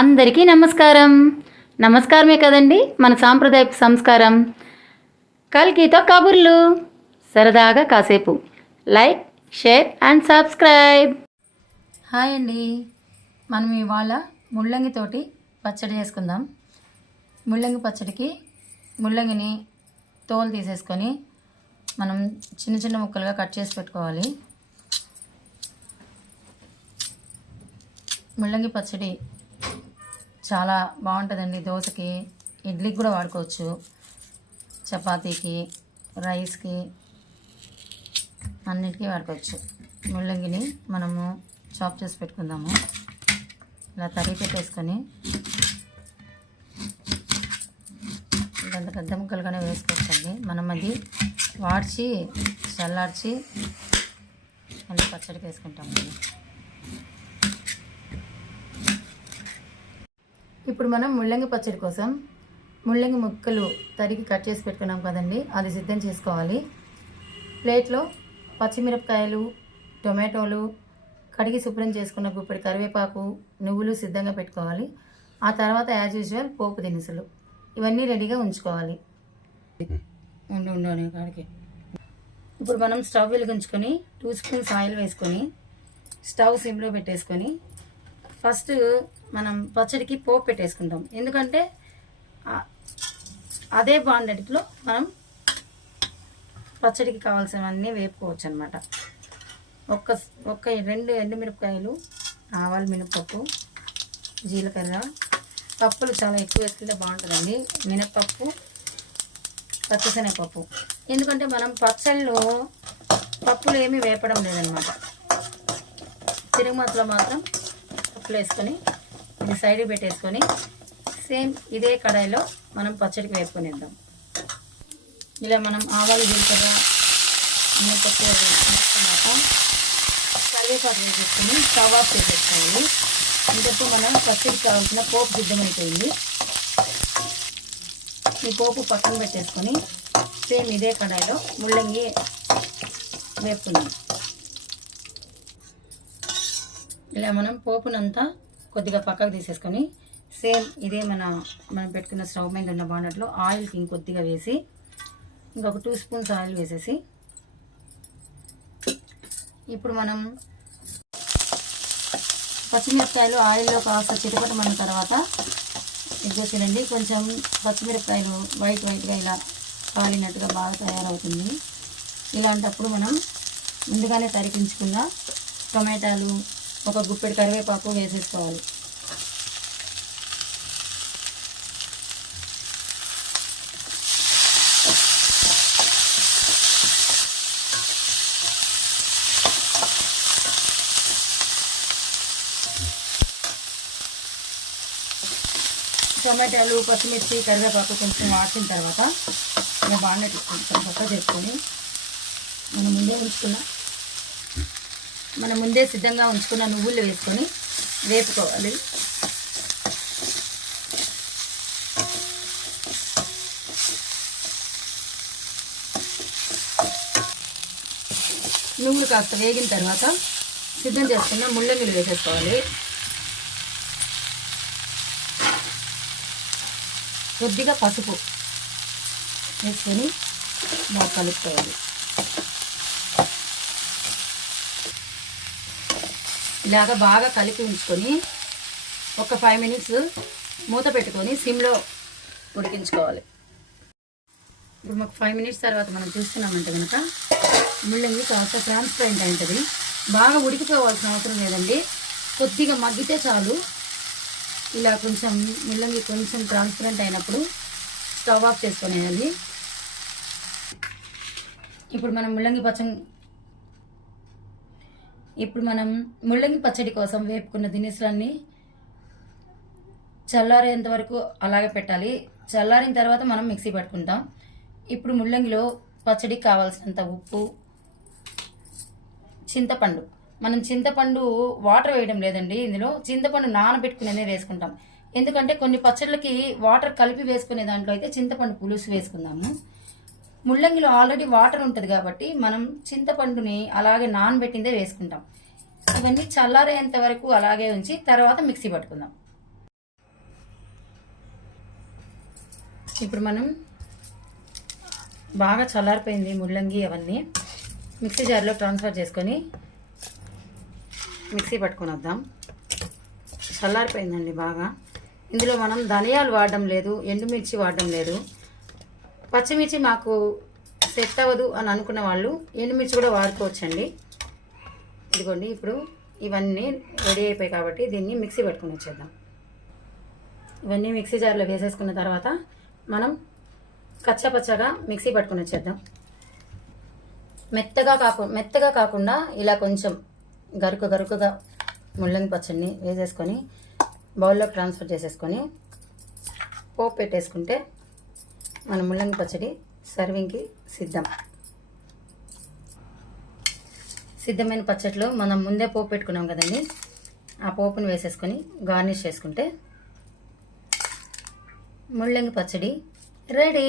అందరికీ నమస్కారం. నమస్కారమే కదండి మన సాంప్రదాయపు సంస్కారం. కల్కితో కబుర్లు. సరదాగా కాసేపు. Like share and subscribe. Hi అండి. మనం ఇవాళ ముల్లంగితోటి పచ్చడి చేసుకుందాం. ముల్లంగి పచ్చడికి ముల్లంగిని తోలు తీసేసుకొని మనం చిన్న చిన్న ముక్కలుగా కట్ చేసి పెట్టుకోవాలి. ముల్లంగి పచ్చడి చాలా బాగుంటుందండి దోశకి. ఇడ్లీకి కూడా వాడుకోవచ్చు. చపాతీకి రైస్కి అన్నిటికీ వాడుకోవచ్చు. ముల్లంగిని మనము చాప్ చేసి పెట్టుకుందాము. ఇలా తరిగి పెట్టేసుకొని ఇదంత పెద్ద ముక్కలుగానే వేసుకోవచ్చండి. మనం అది వాడ్చి చల్లార్చి మళ్ళీ పచ్చడికి వేసుకుంటామండి. ఇప్పుడు మనం ముల్లంగి పచ్చడి కోసం ముల్లంగి ముక్కలు తరిగి కట్ చేసి పెట్టుకున్నాం కదండి. అది సిద్ధం చేసుకోవాలి. ప్లేట్లో పచ్చిమిరపకాయలు టొమాటోలు కడిగి శుభ్రం చేసుకున్న గుప్పెడి కరివేపాకు నువ్వులు సిద్ధంగా పెట్టుకోవాలి. ఆ తర్వాత యాజ్ యూజువల్ పోపు దినుసులు. ఇవన్నీ రెడీగా ఉంచుకోవాలి. ఉండు ఉండు కాడికి. ఇప్పుడు మనం స్టవ్ వెలిగించుకొని టూ స్పూన్స్ ఆయిల్ వేసుకొని స్టవ్ సిమ్లో పెట్టేసుకొని ఫస్ట్ మనం పచ్చడికి పోపు పెట్టేసుకుంటాం. ఎందుకంటే అదే బాండెట్లో మనం పచ్చడికి కావాల్సినవన్నీ వేపుకోవచ్చు అనమాట ఒక్క ఒక్క రెండు ఎండుమిరపకాయలు ఆవాలు మినపప్పు జీలకర్ర పప్పులు చాలా ఎక్కువ వేసుకుంటే బాగుంటుందండి. మినపప్పు పచ్చిశనగపప్పు. ఎందుకంటే మనం పచ్చళ్ళు పప్పులు ఏమీ వేపడం లేదనమాట. తిరుగుమతలో మాత్రం పప్పులు వేసుకొని ఇది సైడ్ పెట్టేసుకొని సేమ్ ఇదే కడాయిలో మనం పచ్చడికి వేసుకొనిద్దాం ఇలా మనం ఆవాలు జీలకర్ర మినపప్పు వేసుకున్నాక కరివేపాకు వేసేసుకొని స్టవ్ ఆఫ్ చేసేసుకోవాలి. ఇంతకు మనం పచ్చడికి కావాల్సిన పోపు సిద్ధమైపోయింది. ఈ పోపు పక్కన పెట్టేసుకొని సేమ్ ఇదే కడాయిలో ముల్లంగి వేపుకున్నాం ఇలా మనం పోపునంతా కొద్దిగా పక్కకు తీసేసుకొని సేమ్ ఇదే మన మనం పెట్టుకున్న స్టవ్ మీద ఉన్న బాండట్లో ఆయిల్కి ఇంకొద్దిగా వేసి ఇంకొక టూ స్పూన్స్ ఆయిల్ వేసేసి ఇప్పుడు మనం పచ్చిమిరపకాయలు ఆయిల్లో కాస్త చిటపటమన్న తర్వాత ఇది చూడండి కొంచెం పచ్చిమిరపకాయలు వైట్ వైట్గా ఇలా కాలినట్టుగా బాగా తయారవుతుంది. ఇలాంటప్పుడు మనం ముందుగానే తరిగించుకున్న టొమాటాలు ఒక గుప్పెడు కరివేపాకు వేసేసుకోవాలి. టమాటాలు పచ్చిమిర్చి కరివేపాకు కొంచెం వాడిన తర్వాత ఇలా బాగా కొంచెం పక్క చేసుకొని మనం ముందే ఉంచుకున్నాం మనం ముందే సిద్ధంగా ఉంచుకున్న నువ్వులు వేసుకొని వేపుకోవాలి. నువ్వులు కాస్త వేగిన తర్వాత సిద్ధం చేసుకున్న ముల్లంగిలు వేసేసుకోవాలి. కొద్దిగా పసుపు వేసుకొని బాగా కలుపుకోవాలి. ఇలాగ బాగా కలిపి ఉంచుకొని ఒక ఫైవ్ మినిట్స్ మూత పెట్టుకొని సిమ్లో ఉడికించుకోవాలి. ఇప్పుడు మాకు ఫైవ్ మినిట్స్ తర్వాత మనం చూస్తున్నామంటే కనుక ముళ్ళంగి కాస్త ట్రాన్స్పరెంట్ ఉంటుంది బాగా ఉడికిపోవాల్సిన అవసరం లేదండి. కొద్దిగా మగ్గితే చాలు. ఇలా కొంచెం ముల్లంగి కొంచెం ట్రాన్స్పరెంట్ అయినప్పుడు స్టవ్ ఆఫ్ చేసుకునేయాలి. ఇప్పుడు మనం ముల్లంగి పచ్చం ఇప్పుడు మనం ముల్లంగి పచ్చడి కోసం వేపుకున్న దినుసులన్నీ చల్లారేంత వరకు అలాగే పెట్టాలి. చల్లారిన తర్వాత మనం మిక్సీ పట్టుకుంటాం. ఇప్పుడు ముల్లంగిలో పచ్చడికి కావాల్సినంత ఉప్పు చింతపండు. మనం చింతపండు వాటర్ వేయడం లేదండి ఇందులో. చింతపండు నానబెట్టుకునేదే వేసుకుంటాం. ఎందుకంటే కొన్ని పచ్చళ్ళకి వాటర్ కలిపి వేసుకునే దాంట్లో అయితే చింతపండు పులుసు వేసుకుందాము. ముల్లంగిలో ఆల్రెడీ వాటర్ ఉంటుంది కాబట్టి మనం చింతపండుని అలాగే నానబెట్టిందే వేసుకుంటాం. ఇవన్నీ చల్లారేంత వరకు అలాగే ఉంచి తర్వాత మిక్సీ పట్టుకుందాం. ఇప్పుడు మనం బాగా చల్లారిపోయింది ముల్లంగి అవన్నీ. మిక్సీ జార్లో ట్రాన్స్ఫర్ చేసుకొని మిక్సీ పట్టుకొని వద్దాం. చల్లారిపోయిందండి బాగా. ఇందులో మనం ధనియాలు వాడడం లేదు ఎండుమిర్చి వాడడం లేదు. పచ్చిమిర్చి మాకు సెట్ అవ్వదు అని అనుకున్న వాళ్ళు ఎండుమిర్చి కూడా వాడుకోవచ్చండి. ఇదిగోండి ఇప్పుడు ఇవన్నీ రెడీ అయిపోయాయి కాబట్టి దీన్ని మిక్సీ పట్టుకొని వచ్చేద్దాం. ఇవన్నీ మిక్సీ జార్లో వేసేసుకున్న తర్వాత మనం కచ్చపచ్చగా మిక్సీ పట్టుకొని వచ్చేద్దాం. మెత్తగా కాకు మెత్తగా కాకుండా ఇలా కొంచెం గరుకు గరుకుగా ముల్లంగి పచ్చడిని వేసేసుకొని బౌల్లో ట్రాన్స్ఫర్ చేసేసుకొని పోపు పెట్టేసుకుంటే మన ముల్లంగి పచ్చడి సర్వింగ్కి సిద్ధం. సిద్ధమైన పచ్చడిలో మనం ముందే పోపు పెట్టుకున్నాం కదండి. ఆ పోపును వేసేసుకొని గార్నిష్ చేసుకుంటే ముల్లంగి పచ్చడి రెడీ.